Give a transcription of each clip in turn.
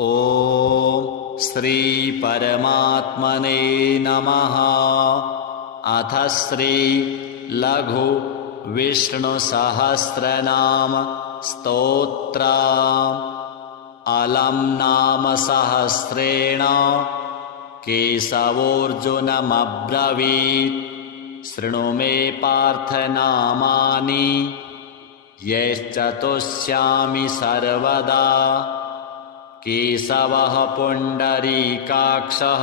ॐ श्री परमात्मने नमः। अथ श्री लघु विष्णु सहस्रनाम स्तोत्र। अलम् नाम सहस्रेण केशवोऽर्जुनमब्रवीत्। शृणु मे पार्थ नामानि यैश्च तुष्यामि सर्वदा। केशवः पुण्डरीकाक्षः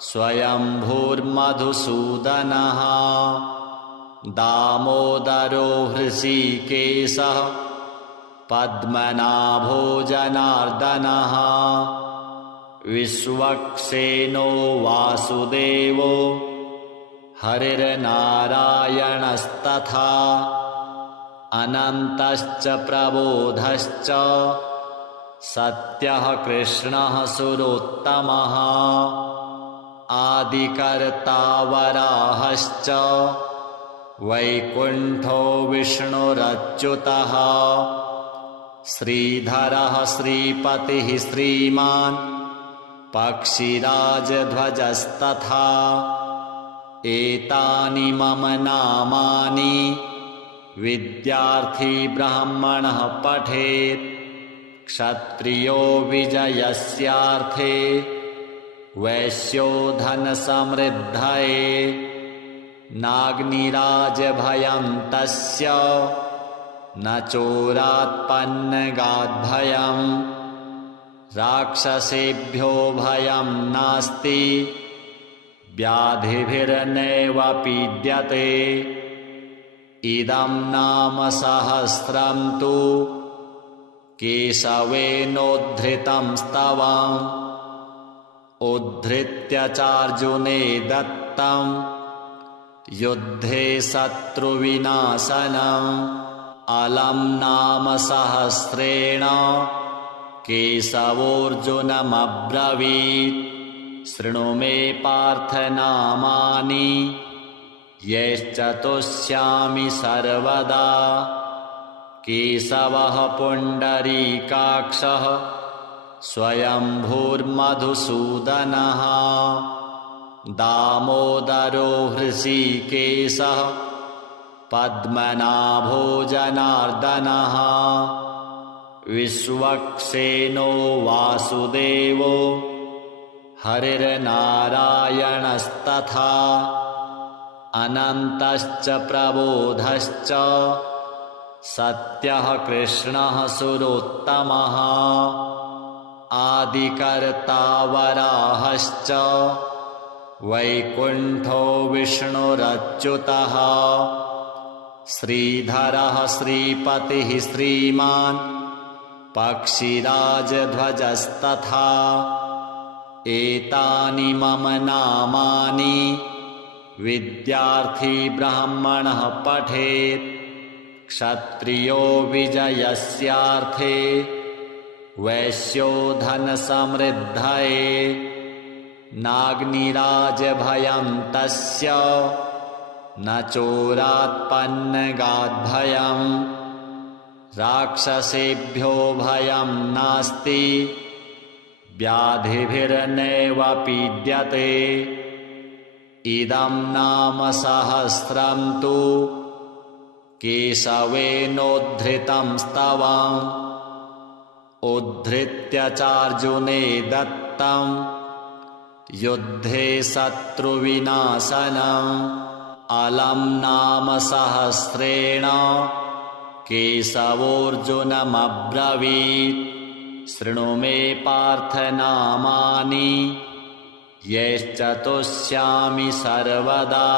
स्वयंभूर्मधुसूदनः। दामोदरो हृषीकेशः पद्मनाभो जनार्दनः। विश्वक्सेनो वासुदेवो हरिर्नारायणस्तथा। अनन्तश्च प्रबोधश्च सत्यः कृष्णः सुरोत्तमः। आदिकर्ता वराहश्च वैकुण्ठो विष्णुरच्युतः। श्रीधरः श्रीपतिः श्रीमान् पक्षिराजध्वजस्तथा। एतानि मम नामानि विद्यार्थी ब्राह्मणः पठेत्। क्षत्रियो विजयस्यार्थे वैश्यो धनसमृद्धये। नाग्निराजभयं तस्य न चोरात्पन्नगाद्भयं। राक्षसेभ्यो भयं नास्ति व्याधिभिर्नैव पीड्यते। इदं नाम सहस्रं तु केशवेनोद्धृतं स्तवम्। उद्धृत्य चार्जुने दत्तं युद्धे शत्रुविनाशनम्। अलम् नाम सहस्रेण केशवोऽर्जुनमब्रवीत्। शृणु मे पार्थ नामानि यैश्च तुष्यामि सर्वदा। केशवः पुण्डरीकाक्षः स्वयंभूर्मधुसूदनः। दामोदरो हृषीकेशः पद्मनाभो जनार्दनः। विश्वक्सेनो वासुदेवो हरिर्नारायणस्तथा। अनन्तश्च प्रबोधश्च सत्यः कृष्णः सुरोत्तमः। आदिकर्ता वराहश्च वैकुण्ठो विष्णुरच्युतः। श्रीधरः श्रीपतिः श्रीमान् पक्षिराजध्वजस्तथा। एतानि मम नामानि विद्यार्थी ब्राह्मणः पठेत्। क्षत्रियो विजयस्यार्थे वैश्यो धनसमृद्धये। नाग्निराजभयं तस्य न चोरात्पन्नगाद्भयं। राक्षसेभ्यो भयं नास्ति व्याधिभिर्नैव पीड्यते। इदं नाम सहस्रं तु केशवेनोद्धृतं स्तवम्। उद्धृत्य चार्जुने दत्तं युद्धे शत्रुविनाशनम्। अलम् नाम सहस्रेण केशवोऽर्जुनमब्रवीत्। शृणु मे पार्थ नामानि यैश्च तुष्यामि सर्वदा।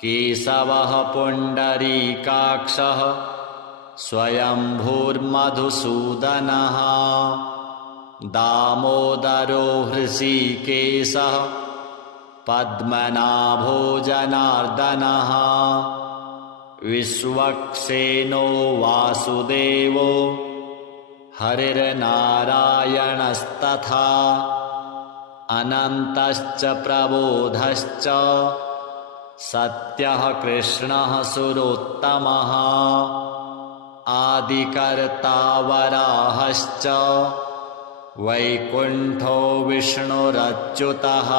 केशवः पुण्डरीकाक्षः स्वयंभूर्मधुसूदनः। दामोदरो हृषीकेशः पद्मनाभो जनार्दनः। विश्वक्सेनो वासुदेवो हरिर्नारायणस्तथा। अनन्तश्च प्रबोधश्च सत्यः कृष्णः सुरोत्तमः। आदिकर्ता वराहश्च वैकुण्ठो विष्णुरच्युतः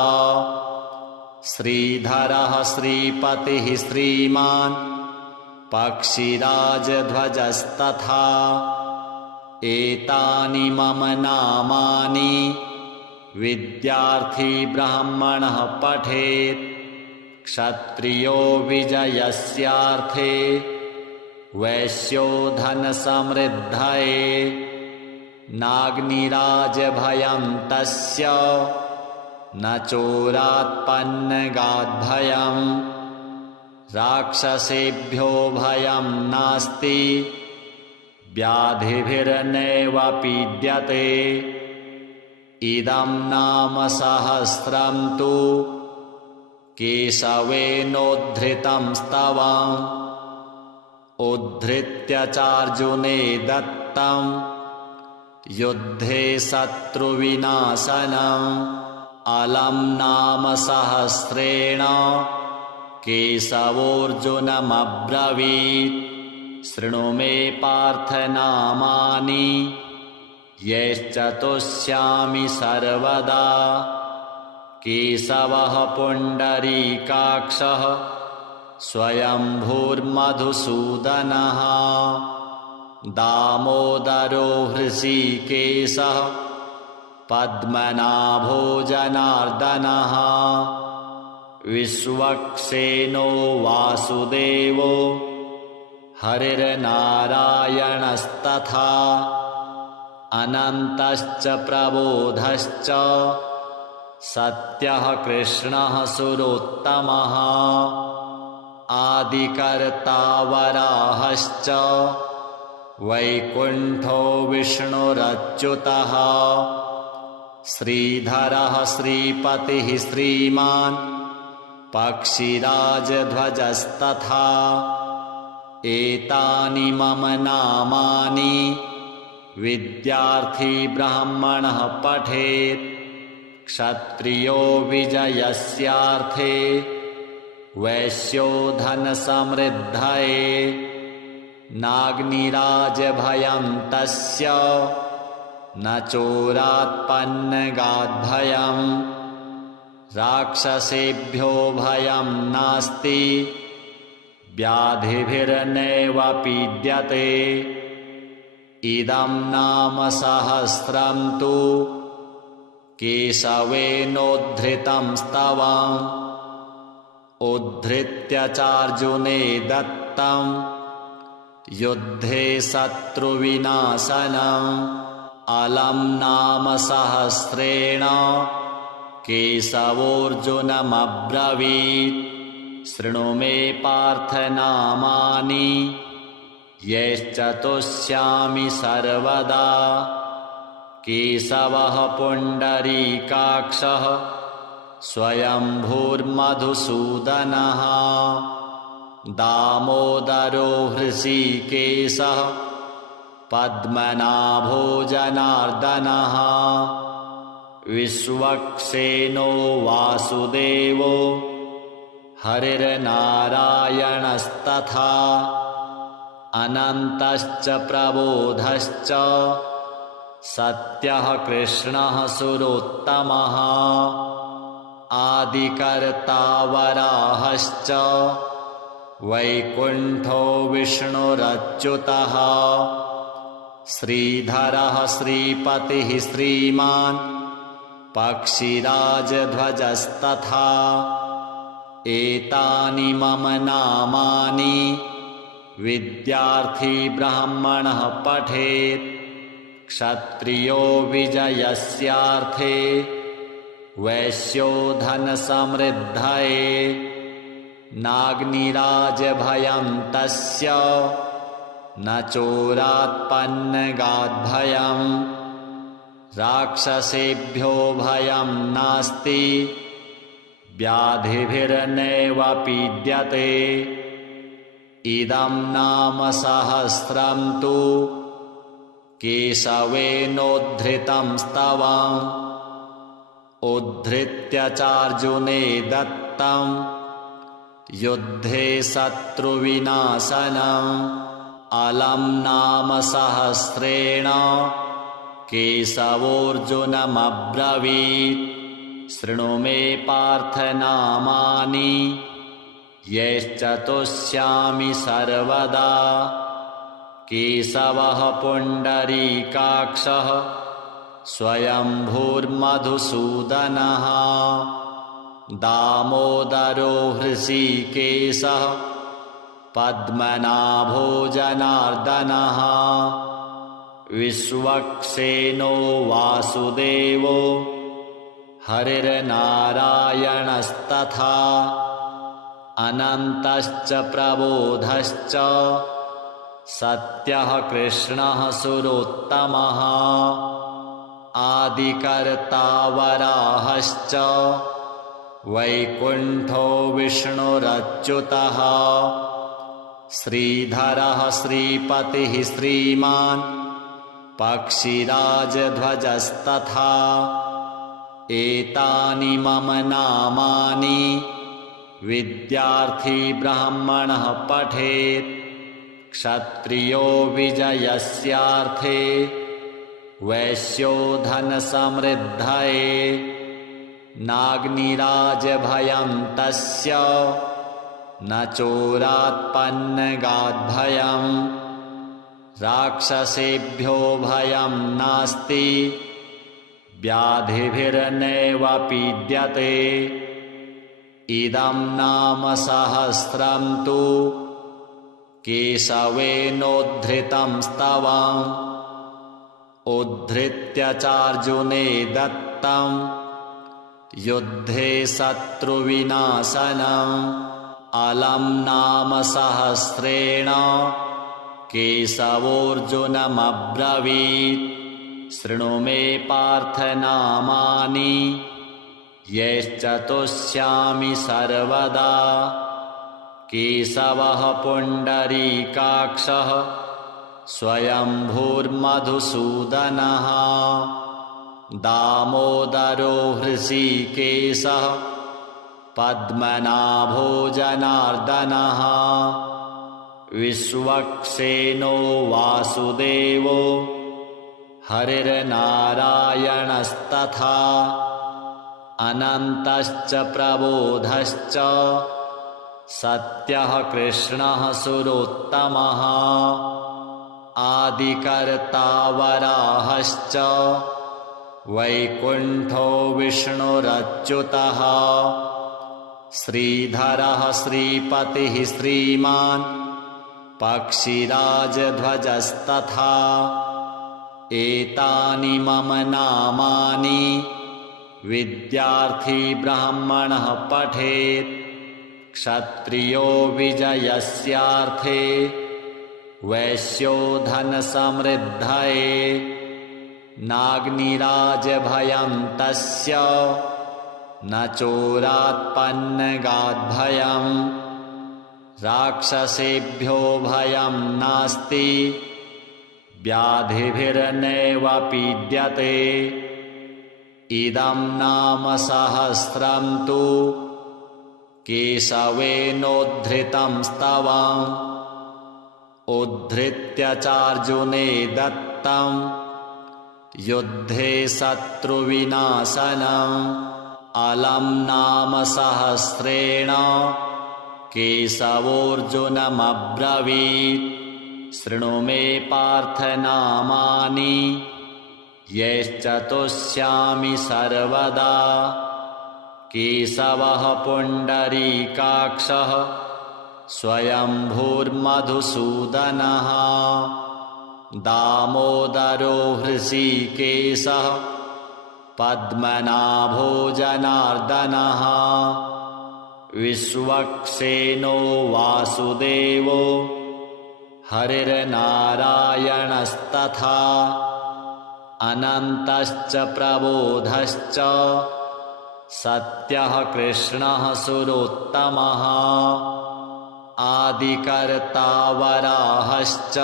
श्रीधरः श्रीपतिः श्रीमान् पक्षिराजध्वजस्तथा एतानि मम नामानि विद्यार्थी ब्राह्मणः पठेत् क्षत्रियो विजयस्यार्थे वैश्यो धनसमृद्धये नाग्निराजभयं तस्य न चोरात्पन्नगाद्भयम् राक्षसेभ्यो भयं नास्ति व्याधिभिर्नैव पीड्यते इदं नाम सहस्रं तु केशवेनोद्धृतं स्तवम् उद्धृत्य चार्जुने दत्तं युद्धे शत्रुविनाशनम् अलं नाम सहस्रेण केशवोऽर्जुनमब्रवीत् शृणु मे पार्थ नामानि यैश्चतुष्यामि सर्वदा केशवः पुण्डरीकाक्षः स्वयंभूर्मधुसूदनः दामोदरो हृषीकेशः पद्मनाभो जनार्दनः विश्वक्सेनो वासुदेवो हरिर्नारायणस्तथा अनन्तश्च प्रबोधश्च सत्यः कृष्णः सुरोत्तमः आदिकर्ता वराहश्च वैकुण्ठो विष्णुरच्युतः श्रीधरः श्रीपतिः श्रीमान् पक्षिराजध्वजस्तथा एतानि मम नामानि विद्यार्थी ब्राह्मणः पठेत् क्षत्रियो विजयस्यार्थे वैश्यो धनसमृद्धये नाग्निराजभयं तस्य न चोरात्पन्नगाद्भयम् राक्षसेभ्यो भयं नास्ति व्याधिभिर्नैव पीड्यते इदं नाम सहस्रं तु केशवेनोद्धृतं स्तवम् उद्धृत्य चार्जुने दत्तं युद्धे शत्रुविनाशनम् अलं नाम सहस्रेण केशवोऽर्जुनमब्रवीत् शृणु मे पार्थ नामानि यैश्चतुष्यामि सर्वदा केशवः पुण्डरीकाक्षः स्वयंभूर्मधुसूदनः दामोदरो हृषीकेशः पद्मनाभो जनार्दनः विश्वक्सेनो वासुदेवो हरिर्नारायणस्तथा अनन्तश्च प्रबोधश्च सत्यः कृष्णः सुरोत्तमः आदिकर्ता वराहश्च वैकुण्ठो विष्णुरच्युतः श्रीधरः श्रीपतिः श्रीमान् पक्षिराजध्वजस्तथा एतानि मम नामानि विद्यार्थी ब्राह्मणः पठेत् क्षत्रियो विजयस्यार्थे वैश्यो धनसमृद्धये नाग्निराजभयं तस्य न चोरात्पन्नगाद्भयम् राक्षसेभ्यो भयं नास्ति व्याधिभिर्नैव पीड्यते इदं नाम सहस्रं तु केशवेनोद्धृतं स्तवम् उद्धृत्य चार्जुने दत्तं युद्धे शत्रुविनाशनम् अलं नाम सहस्रेण केशवोऽर्जुनमब्रवीत् शृणु मे पार्थ नामानि यैश्च तुष्यामि सर्वदा। केशवः पुण्डरीकाक्षः स्वयंभूर्मधुसूदनः दामोदरो हृषीकेशः पद्मनाभो जनार्दनः विश्वक्सेनो वासुदेवो हरिर्नारायणस्तथा अनन्तश्च प्रबोधश्च सत्यः कृष्णः सुरोत्तमः आदिकर्ता वराहश्च वैकुण्ठो विष्णुरच्युतः श्रीधरः श्रीपतिः श्रीमान् पक्षिराजध्वजस्तथा एतानि मम नामानि विद्यार्थी ब्राह्मणः पठेत् क्षत्रियो विजयस्यार्थे वैश्यो धनसमृद्धये नाग्निराजभयं तस्य न चोरात्पन्नगाद्भयं राक्षसेभ्यो भयं नास्ति व्याधिभिर्नैव पीड्यते इदं नाम सहस्रं तु केशवेनोद्धृतं स्तवम् उद्धृत्य चार्जुने दत्तं युद्धे शत्रुविनाशनम् अलं नाम सहस्रेण केशवोऽर्जुनमब्रवीत् शृणु मे पार्थ नामानि यैश्च तुष्यामि सर्वदा। केशवः पुण्डरीकाक्षः स्वयंभूर्मधुसूदनः दामोदरो हृषीकेशः पद्मनाभो जनार्दनः विश्वक्सेनो वासुदेवो हरिर्नारायणस्तथा अनन्तश्च प्रबोधश्च सत्यः कृष्णः सुरोत्तमः आदिकर्ता वराहश्च वैकुण्ठो विष्णुरच्युतः श्रीधरः श्रीपतिः श्रीमान् पक्षिराजध्वजस्तथा एतानि मम नामानि विद्यार्थी ब्राह्मणः पठेत् क्षत्रियो विजयस्यार्थे वैश्यो धनसमृद्धये नाग्निराजभयं तस्य न चोरात्पन्नगाद्भयं राक्षसेभ्यो भयं नास्ति व्याधिभिर्नैव पीड्यते इदं नाम सहस्रं तु केशवेनोद्धृतं स्तवम् उद्धृत्य चार्जुने दत्तं युद्धे शत्रुविनाशनम् अलं नाम सहस्रेण केशवोऽर्जुनमब्रवीत् शृणु मे पार्थ नामानि यैश्च तुष्यामि सर्वदा। केशवः पुण्डरीकाक्षः स्वयंभूर्मधुसूदनः दामोदरो हृषीकेशः पद्मनाभो जनार्दनः विश्वक्सेनो वासुदेवो हरिर्नारायणस्तथा अनन्तश्च प्रबोधश्च सत्यः कृष्णः सुरोत्तमः आदिकर्ता वराहश्च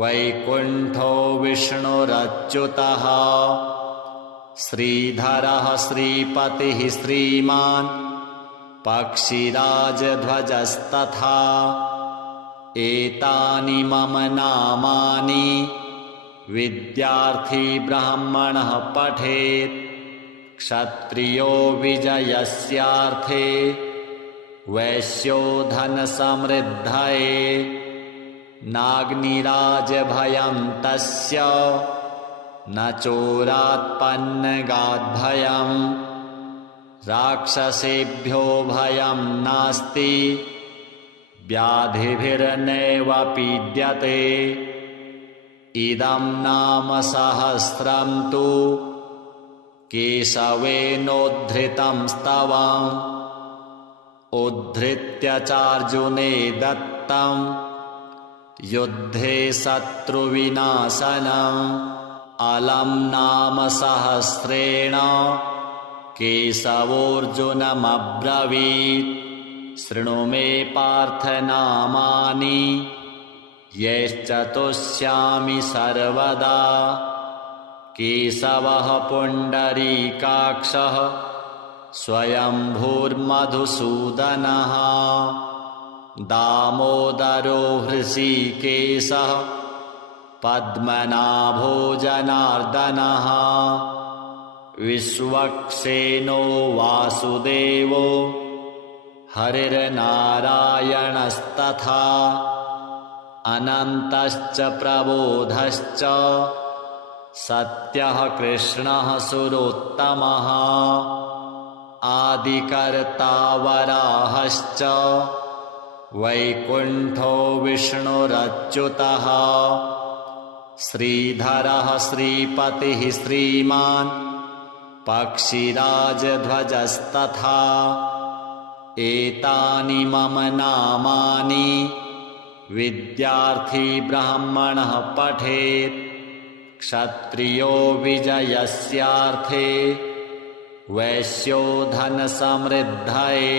वैकुण्ठो विष्णुरच्युतः श्रीधरः श्रीपतिः श्रीमान् पक्षिराजध्वजस्तथा एतानि मम नामानि विद्यार्थी ब्राह्मणः पठेत् क्षत्रियो विजयस्यार्थे वैश्यो धनसमृद्धये नाग्निराजभयं तस्य न चोरात्पन्नगाद्भयम् राक्षसेभ्यो भयं नास्ति व्याधिभिर्नैव पीड्यते इदं नाम सहस्रं तु केशवेनोद्धृतं स्तवम् उद्धृत्य चार्जुने दत्तम् युद्धे शत्रुविनाशनम् अलं नाम सहस्रेण केशवोऽर्जुनमब्रवीत् शृणु मे पार्थ नामानि यैश्च तुष्यामि सर्वदा केशवः पुण्डरीकाक्षः स्वयंभूर्मधुसूदनः दामोदरो हृषीकेशः पद्मनाभो जनार्दनः विश्वक्सेनो वासुदेवो हरिर्नारायणस्तथा अनन्तश्च प्रबोधश्च सत्यः कृष्णः सुरोत्तमः आदिकर्ता वराहश्च वैकुण्ठो विष्णुरच्युतः श्रीधरः श्रीपतिः श्रीमान् पक्षिराजध्वजस्तथा एतानि मम नामानि विद्यार्थी ब्राह्मणः पठेत् क्षत्रियो विजयस्यार्थे वैश्यो धनसमृद्धये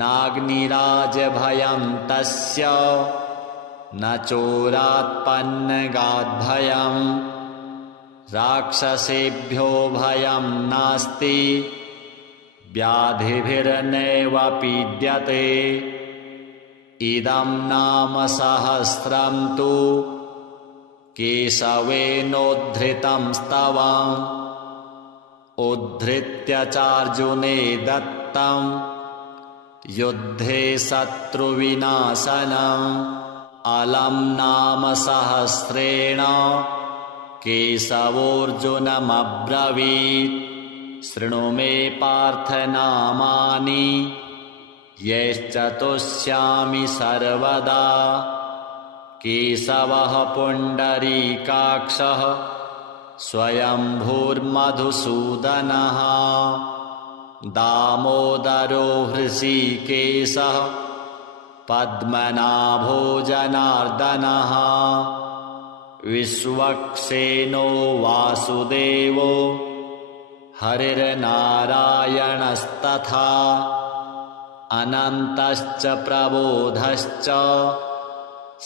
नाग्निराजभयं तस्य न चोरात्पन्नगाद्भयम् राक्षसेभ्यो भयं नास्ति व्याधिभिर्नैव पीड्यते इदं नाम सहस्रं तु केशवेनोद्धृतं स्तवम् उद्धृत्य चार्जुने दत्तम् युद्धे शत्रुविनाशनम् अलं नाम सहस्रेण केशवोऽर्जुनमब्रवीत् शृणु मे पार्थ नामानि यैश्च तुष्यामि सर्वदा केशवः पुण्डरीकाक्षः स्वयंभूर्मधुसूदनः दामोदरो हृषीकेशः पद्मनाभो जनार्दनः विश्वक्सेनो वासुदेवो हरिर्नारायणस्तथा अनन्तश्च प्रबोधश्च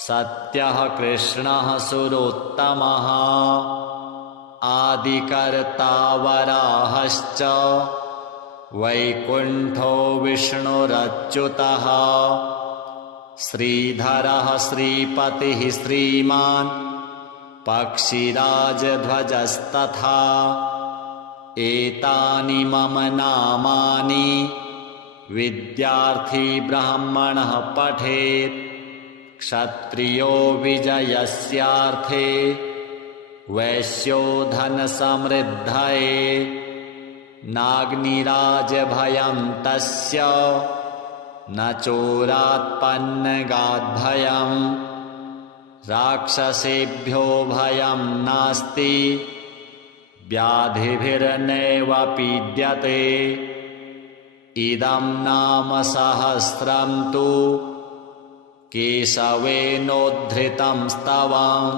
सत्यः कृष्णः सुरोत्तमः आदिकर्ता वराहश्च वैकुण्ठो विष्णुरच्युतः श्रीधरः श्रीपतिः श्रीमान् पक्षिराजध्वजस्तथा एतानि मम नामानि विद्यार्थी ब्राह्मणः पठेत् क्षत्रियो विजयस्यार्थे वैश्यो धनसमृद्धये नाग्निराजभयं तस्य न चोरात्पन्नगाद्भयम् राक्षसेभ्यो भयं नास्ति व्याधिभिर्नैव पीड्यते इदं नाम सहस्रं तु केशवेनोद्धृतं स्तवम्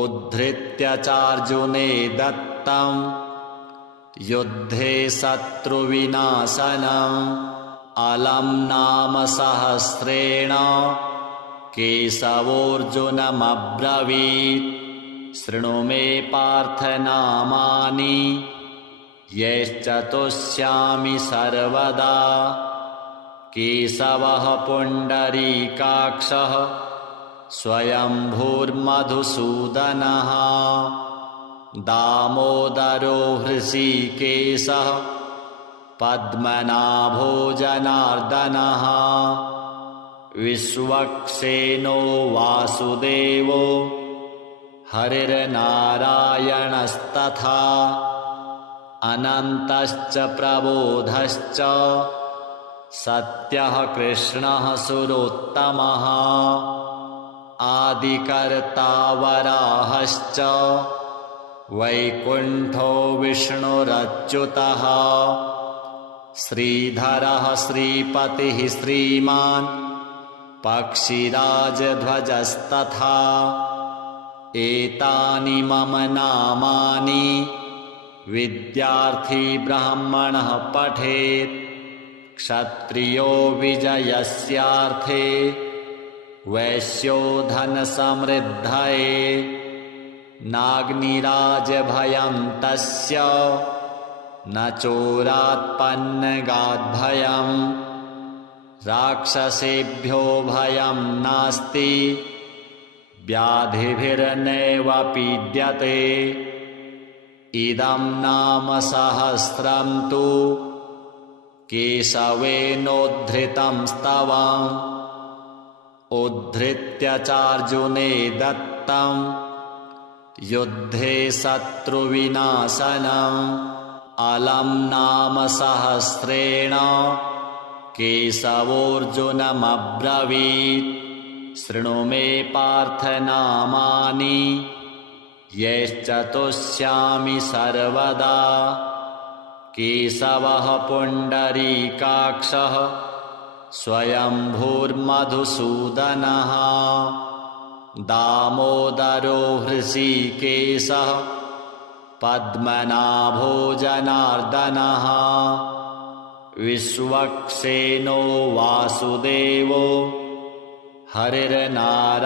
उद्धृत्य चार्जुने दत्तम् युद्धे शत्रुविनाशनम् अलं नाम सहस्रेण केशवोऽर्जुनमब्रवीत् शृणु मे पार्थ नामानि यैश्च तुष्यामि सर्वदा केशवः पुण्डरीकाक्षः स्वयंभूर्मधुसूदनः दामोदरो हृषीकेशः पद्मनाभो जनार्दनः विश्वक्सेनो वासुदेवो हरिर्नारायणस्तथा अनन्तश्च प्रबोधश्च सत्यः कृष्णः सुरोत्तमः आदिकर्ता वराहश्च वैकुण्ठो विष्णुरच्युतः श्रीधरः श्रीपतिः श्रीमान् पक्षिराजध्वजस्तथा एतानि मम नामानि विद्यार्थी ब्राह्मणः पठेत् क्षत्रियो विजयस्यार्थे वैश्यो धनसमृद्धये नाग्निराजभयं तस्य न चोरात्पन्नगाद्भयम् राक्षसेभ्यो भयं नास्ति व्याधिभिर्नैव पीड्यते इदं नाम सहस्रं तु केशवेनोद्धृतं स्तवम् उद्धृत्य चार्जुने दत्तं युद्धे शत्रुविनाशनम् अलं नाम सहस्रेण केशवोऽर्जुनमब्रवीत् शृणु मे पार्थ नामानि यैश्चतुष्यामि सर्वदा केशवः पुण्डरीकाक्षः स्वयंभूर्मधुसूदनः दामोदरो हृषीकेशः पद्मनाभो जनार्दनः विश्वक्सेनो वासुदेवो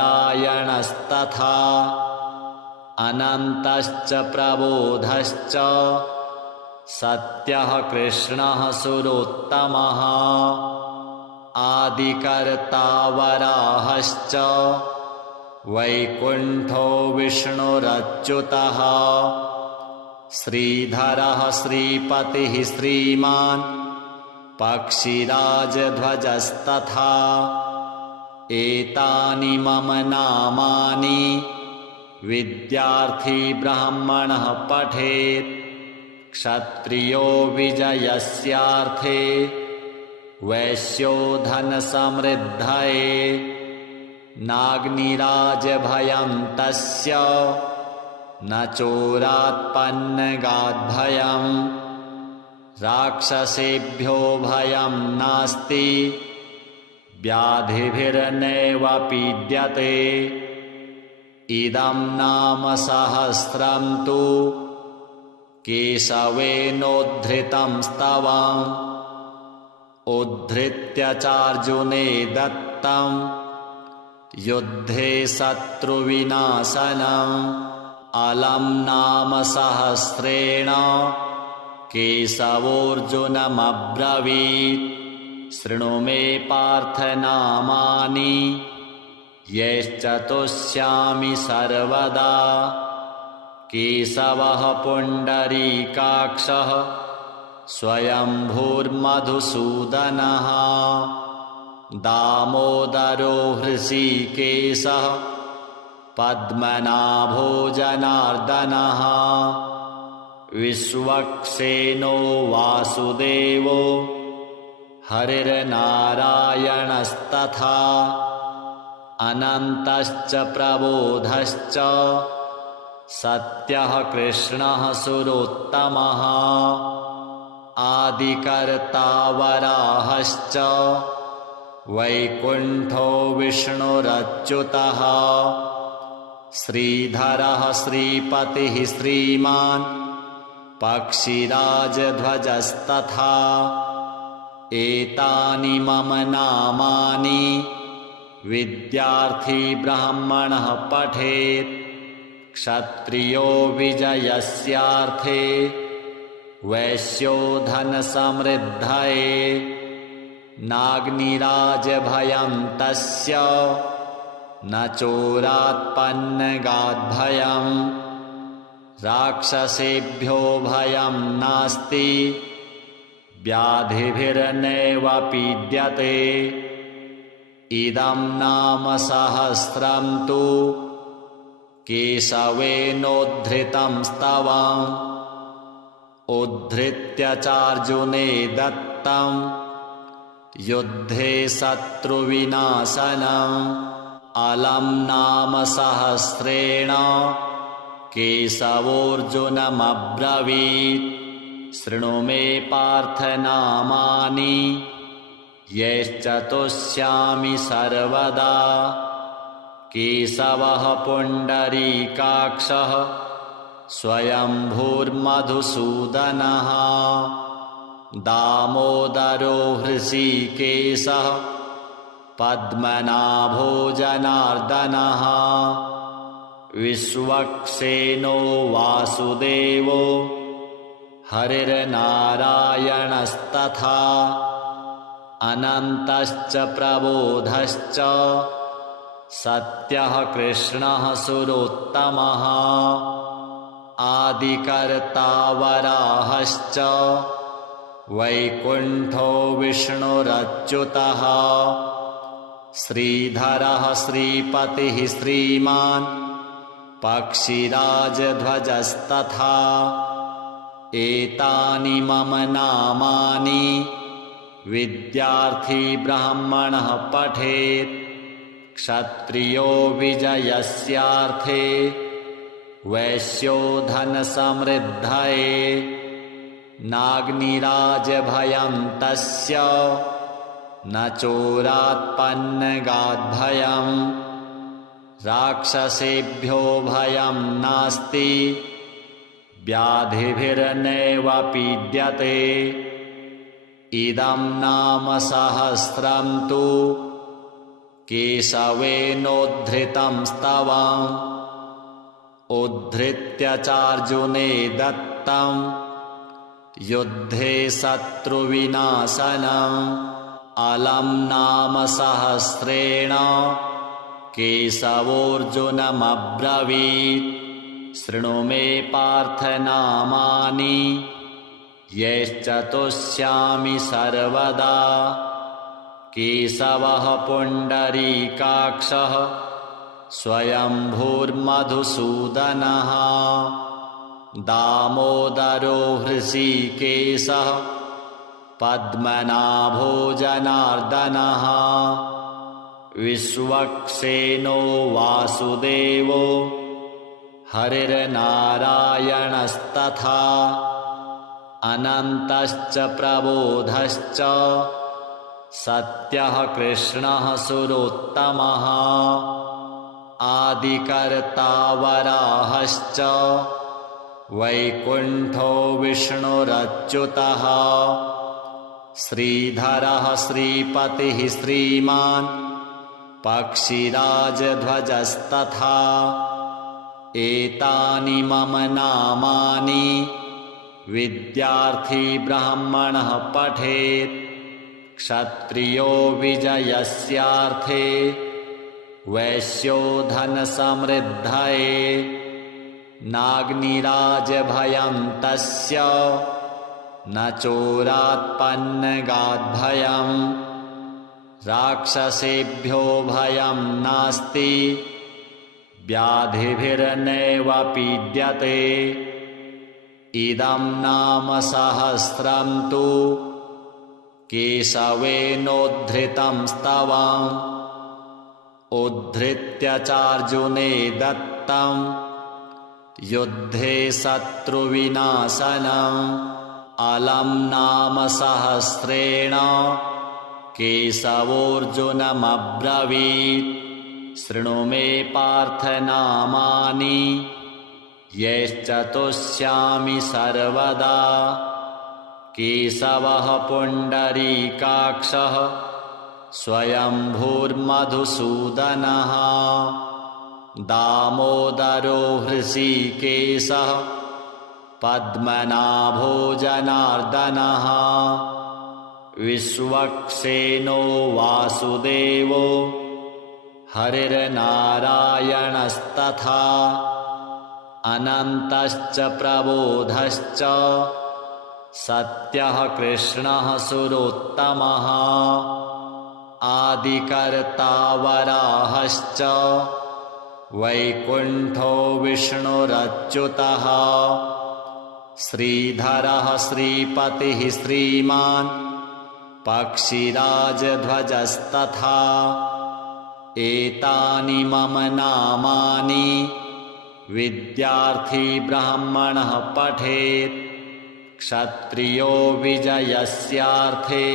हरिर्नारायणस्तथा अनन्तश्च प्रबोधश्च सत्यः कृष्णः सुरोत्तमः आदिकर्ता वराहश्च वैकुण्ठो विष्णुरच्युतः श्रीधरः श्रीपतिः श्रीमान् पक्षिराजध्वजस्तथा एतानि मम नामानि विद्यार्थी ब्राह्मणः पठेत् क्षत्रियो विजयस्यार्थे वैश्यो धनसमृद्धये नाग्निराजभयं तस्य न चोरात्पन्नगाद्भयम् राक्षसेभ्यो भयं नास्ति व्याधिभिर्नैव पीड्यते इदं नाम सहस्रं तु केशवेनोद्धृतं स्तवम् उद्धृत्य चार्जुने दत्तं युद्धे शत्रुविनाशनम् अलं नाम सहस्रेण केशवोऽर्जुनमब्रवीत् शृणु मे पार्थ नामानि यैश्चतुष्यामि सर्वदा केशवः पुण्डरीकाक्षः स्वयंभूर्मधुसूदनः दामोदरो हृषीकेशः पद्मनाभो जनार्दनः विश्वक्सेनो वासुदेवो हरिर्नारायणस्तथा अनन्तश्च प्रबोधश्च सत्यः कृष्णः सुरोत्तमः आदिकर्ता वराहश्च वैकुण्ठो विष्णुरच्युतः श्रीधरः श्रीपतिः श्रीमान् पक्षिराजध्वजस्तथा एतानि मम नामानि विद्यार्थी ब्राह्मणः पठेत् क्षत्रियो विजयस्यार्थे वैश्यो धनसमृद्धये नाग्निराजभयं तस्य न चोरात्पन्नगाद्भयम् राक्षसेभ्यो भयं नास्ति व्याधिभिर्नैव पीड्यते इदं नाम सहस्रं तु केशवेनोद्धृतं स्तवम् उद्धृत्य चार्जुने दत्तं युद्धे शत्रुविनाशनम् अलं नाम सहस्रेण केशवोऽर्जुनमब्रवीत् शृणु मे पार्थ नामानि यैश्चतुष्यामि सर्वदा केशवः पुण्डरीकाक्षः स्वयंभूर्मधुसूदनः दामोदरो हृषीकेशः पद्मनाभो जनार्दनः विश्वक्सेनो वासुदेवो हरिर्नारायणस्तथा अनन्तश्च प्रबोधश्च सत्यः कृष्णः सुरोत्तमः आदिकर्ता वराहश्च वैकुण्ठो विष्णुरच्युतः श्रीधरः श्रीपतिः श्रीमान् पक्षिराजध्वजस्तथा एतानि मम नामानि विद्यार्थी ब्राह्मणः पठेत् क्षत्रियो विजयस्यार्थे वैश्यो धनसमृद्धये नाग्निराजभयं तस्य न चोरात्पन्नगाद्भयम् राक्षसेभ्यो भयं नास्ति व्याधिभिर्नैव पीड्यते इदं नाम सहस्रं तु केशवेनोद्धृतं स्तवम् उद्धृत्य चार्जुने दत्तं युद्धे शत्रुविनाशनम् अलं नाम सहस्रेण केशवोऽर्जुनमब्रवीत् शृणु मे पार्थ नामानि यैश्चतुष्यामि सर्वदा केशवः पुण्डरीकाक्षः स्वयंभूर्मधुसूदनः दामोदरो हृषीकेशः पद्मनाभो जनार्दनः विश्वक्सेनो वासुदेवो हरिर्नारायणस्तथा अनन्तश्च प्रबोधश्च सत्यः कृष्णः सुरोत्तमः आदिकर्ता वराहश्च वैकुण्ठो विष्णुरच्युतः श्रीधरः श्रीपतिः श्रीमान् पक्षिराजध्वजस्तथा एतानि मम नामानि विद्यार्थी ब्राह्मणः पठेत् क्षत्रियो विजयस्यार्थे वैश्यो धनसमृद्धये नाग्निराजभयं तस्य न चोरात्पन्नगाद्भयम् राक्षसेभ्यो भयं नास्ति व्याधिभिर्नैव पीड्यते इदं नाम सहस्रं तु केशवेनोद्धृतं स्तवम् उद्धृत्य चार्जुने दत्तं युद्धे शत्रुविनाशनम् अलं नाम सहस्रेण केशवोऽर्जुनमब्रवीत् शृणु मे पार्थ नामानि यैश्चतुष्यामि सर्वदा केशवः पुण्डरीकाक्षः स्वयंभूर्मधुसूदनः दामोदरो हृषीकेशः पद्मनाभो जनार्दनः विश्वक्सेनो वासुदेवो हरिर्नारायणस्तथा अनन्तश्च प्रबोधश्च सत्यः कृष्णः सुरोत्तमः आदिकर्ता वराहश्च वैकुण्ठो विष्णुरच्युतः श्रीधरः श्रीपतिः श्रीमान् पक्षिराजध्वजस्तथा एतानि मम नामानि विद्यार्थी ब्राह्मणः पठेत् क्षत्रियो विजयस्यार्थे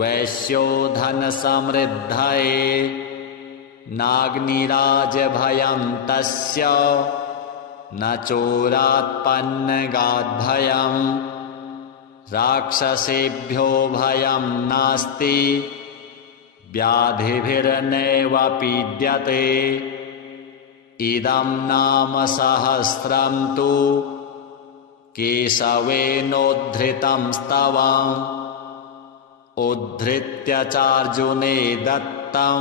वैश्यो धनसमृद्धये नाग्निराजभयं तस्य न चोरात्पन्नगाद्भयम् राक्षसेभ्यो भयं नास्ति व्याधिभिर्नैव पीड्यते इदं नाम सहस्रं तु केशवेनोद्धृतं स्तवम् उद्धृत्य चार्जुने दत्तं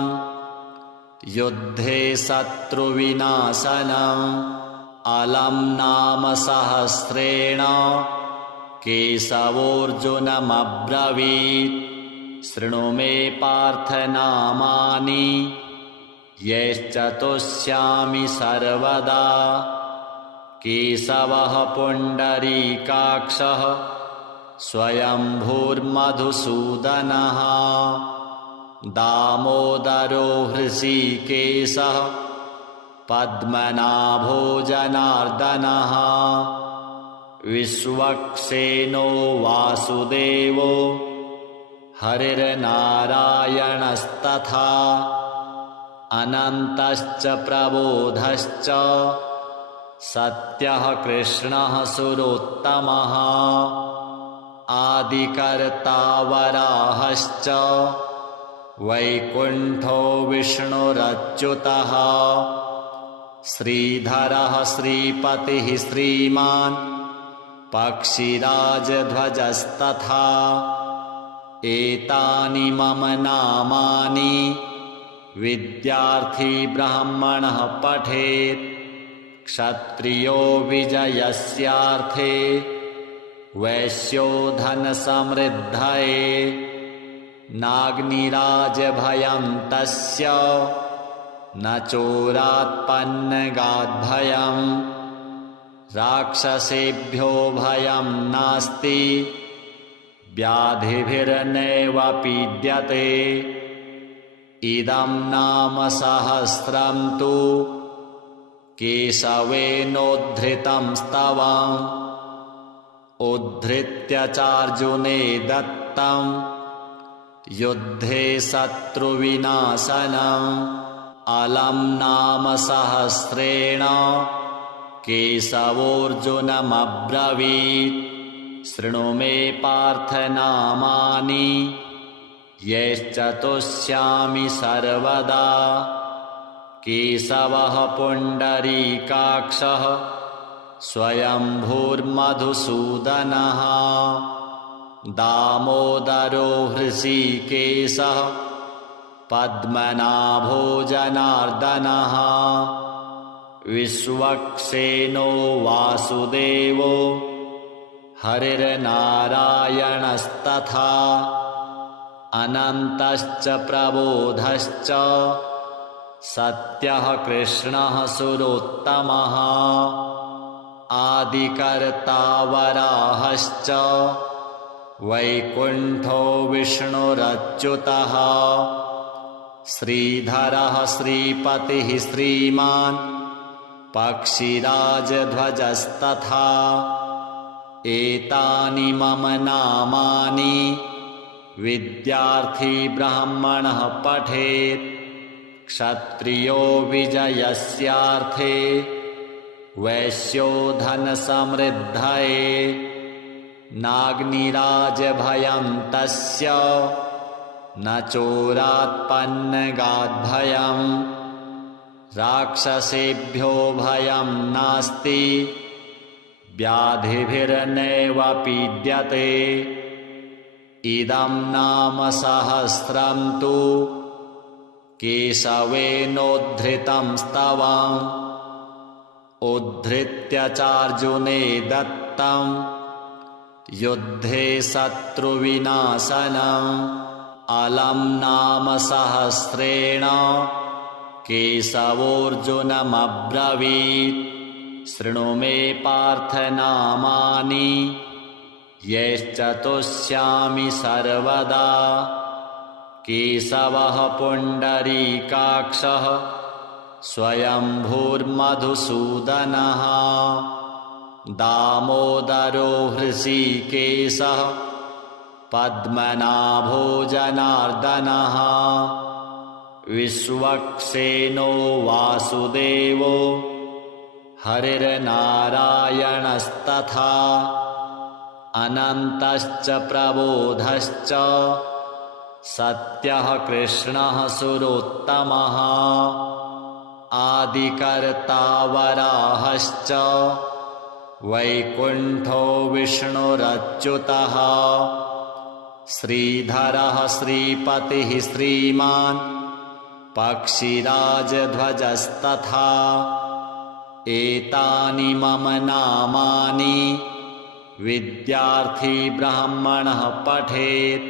युद्धे शत्रुविनाशनम् अलं नाम सहस्रेण केशवोऽर्जुनमब्रवीत् शृणु मे पार्थ नामानि यैश्चतुष्यामि सर्वदा केशवः पुण्डरीकाक्षः स्वयंभूर्मधुसूदनः दामोदरो हृषीकेशः पद्मनाभो जनार्दनः विश्वक्सेनो वासुदेवो हरिर्नारायणस्तथा अनन्तश्च प्रबोधश्च सत्यः कृष्णः सुरोत्तमः आदिकर्ता वराहश्च वैकुण्ठो विष्णुरच्युतः श्रीधरः श्रीपतिः श्रीमान् पक्षिराजध्वजस्तथा एतानि मम नामानि विद्यार्थी ब्राह्मणः पठेत् क्षत्रियो विजयस्यार्थे वैश्यो धनसमृद्धये नाग्निराजभयं तस्य न चोरात्पन्नगाद्भयम् राक्षसेभ्यो भयं नास्ति व्याधिभिर्नैव पीड्यते इदं नाम सहस्रं तु केशवेनोद्धृतं स्तवम् उद्धृत्य चार्जुने दत्तं युद्धे शत्रुविनाशनम् अलं नाम सहस्रेण केशवोऽर्जुनमब्रवीत् शृणु मे पार्थ नामानि यैश्चतुष्यामि सर्वदा केशवः पुण्डरीकाक्षः स्वयंभूर्मधुसूदनः दामोदरो हृषीकेशः पद्मनाभो जनार्दनः विश्वक्सेनो वासुदेवो हरिर्नारायणस्तथा अनन्तश्च प्रबोधश्च सत्यः कृष्णः सुरोत्तमः आदिकर्ता वराहश्च वैकुण्ठो विष्णुरच्युतः श्रीधरः श्रीपतिः श्रीमान् पक्षिराजध्वजस्तथा एतानि मम नामानि विद्यार्थी ब्राह्मणः पठेत् क्षत्रियो विजयस्यार्थे वैश्यो धनसमृद्धये नाग्निराजभयं तस्य न चोरात्पन्नगाद्भयम् राक्षसेभ्यो भयं नास्ति व्याधिभिर्नैव पीड्यते इदं नाम सहस्रं तु केशवेनोद्धृतं स्तवम् उद्धृत्य चार्जुने दत्तं युद्धे शत्रुविनाशनम् अलं नाम सहस्रेण केशवोऽर्जुनमब्रवीत् शृणु मे पार्थ नामानि यैश्चतुष्यामि सर्वदा केशवः पुण्डरीकाक्षः स्वयंभूर्मधुसूदनः दामोदरो हृषीकेशः पद्मनाभो जनार्दनः विश्वक्सेनो वासुदेवो हरिर्नारायणस्तथा अनन्तश्च प्रबोधश्च सत्यः कृष्णः सुरोत्तमः आदिकर्ता वराहश्च वैकुण्ठो विष्णुरच्युतः श्रीधरः श्रीपतिः श्रीमान् पक्षिराजध्वजस्तथा एतानि मम नामानि विद्यार्थी ब्राह्मणः पठेत्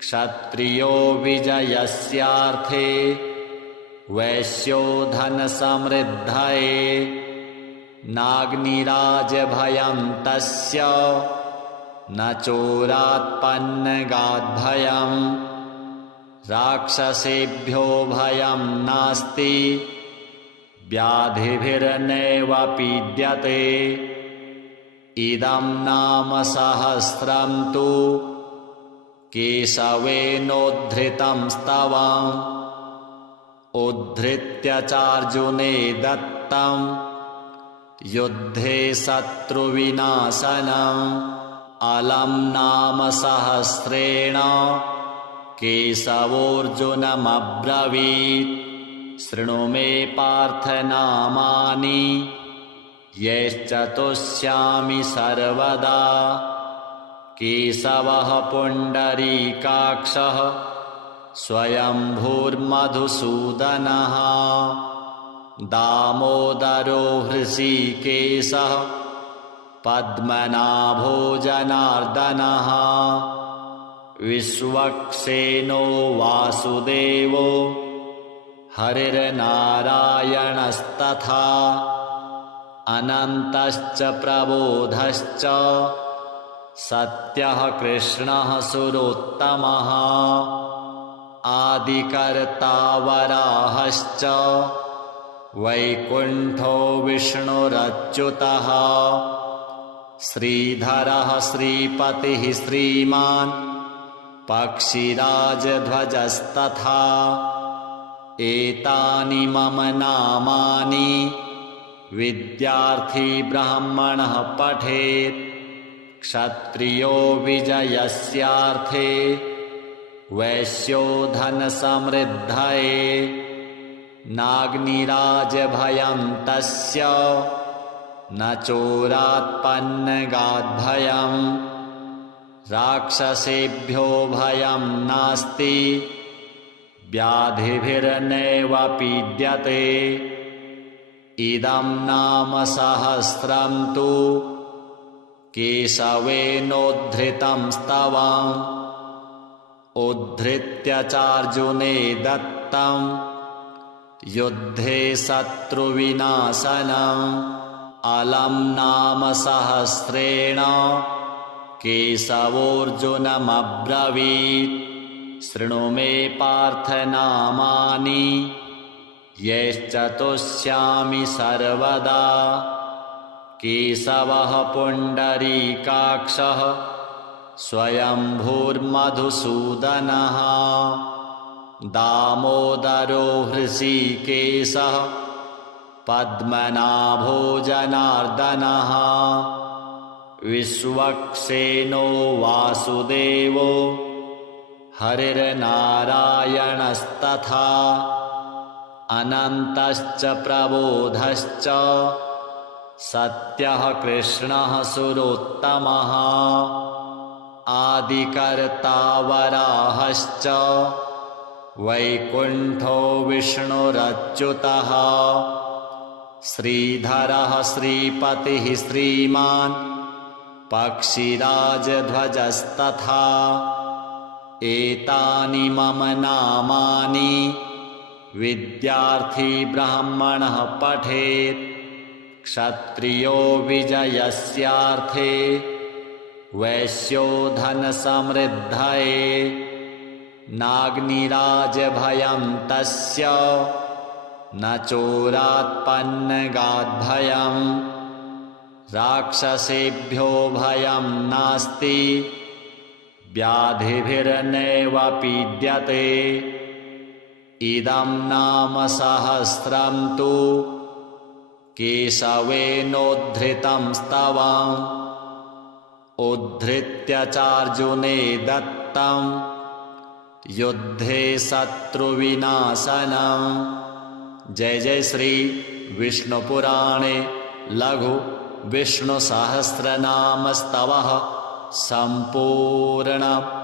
क्षत्रियो विजयस्यार्थे वैश्यो धनसमृद्धये नाग्निराजभयं तस्य न चोरात्पन्नगाद्भयम् राक्षसेभ्यो भयं नास्ति व्याधिभिर्नैव पीड्यते इदं नाम सहस्रं तु केशवेनोद्धृतं स्तवम् उद्धृत्य चार्जुने दत्तं युद्धे शत्रुविनाशनम् अलं नाम सहस्रेण केशवोऽर्जुनमब्रवीत् शृणु मे पार्थ नामानि यैश्चतुष्यामि सर्वदा केशवः पुण्डरीकाक्षः स्वयंभूर्मधुसूदनः दामोदरो हृषीकेशः पद्मनाभो जनार्दनः विश्वक्सेनो वासुदेवो हरिर्नारायणस्तथा अनन्तश्च प्रबोधश्च सत्यः कृष्णः सुरोत्तमः आदिकर्ता वराहश्च वैकुण्ठो विष्णुरच्युतः श्रीधरः श्रीपतिः श्रीमान् पक्षिराजध्वजस्तथा एतानि मम नामानि विद्यार्थी ब्राह्मणः पठेत् क्षत्रियो विजयस्यार्थे वैश्यो धनसमृद्धये नाग्निराजभयं तस्य न चोरात्पन्नगाद्भयम् राक्षसेभ्यो भयं नास्ति व्याधिभिर्नैव पीड्यते इदं नाम सहस्रं तु केशवेनोद्धृतं स्तवम् उद्धृत्य चार्जुने दत्तं युद्धे शत्रुविनाशनम् अलं नाम सहस्रेण केशवोऽर्जुनमब्रवीत् शृणु मे पार्थ नामानि यैश्चतुष्यामि सर्वदा केशवः पुण्डरीकाक्षः स्वयंभूर्मधुसूदनः दामोदरो हृषीकेशः पद्मनाभो जनार्दनः विश्वक्सेनो वासुदेवो हरिर्नारायणस्तथा अनन्तश्च प्रबोधश्च सत्यः कृष्णः सुरोत्तमः आदिकर्ता वराहश्च वैकुण्ठो विष्णुरच्युतः श्रीधरः श्रीपतिः श्रीमान् पक्षिराजध्वजस्तथा एतानि मम नामानि विद्यार्थी ब्राह्मणः पठेत् क्षत्रियो विजयस्यार्थे वैश्यो धनसमृद्धये नाग्निराजभयं तस्य न चोरात्पन्नगाद्भयं राक्षसेभ्यो भयं नास्ति व्याधिभिर्नैव पीड्यते इदं नाम सहस्रं तु केशवेनोद्धृतं स्तवम् उद्धृत्य चार्जुने दत्तं युद्धे शत्रुविनाशनम्। जय जय श्री विष्णुपुराणे लघु विष्णुसहस्रनाम स्तवः सम्पूर्णम्।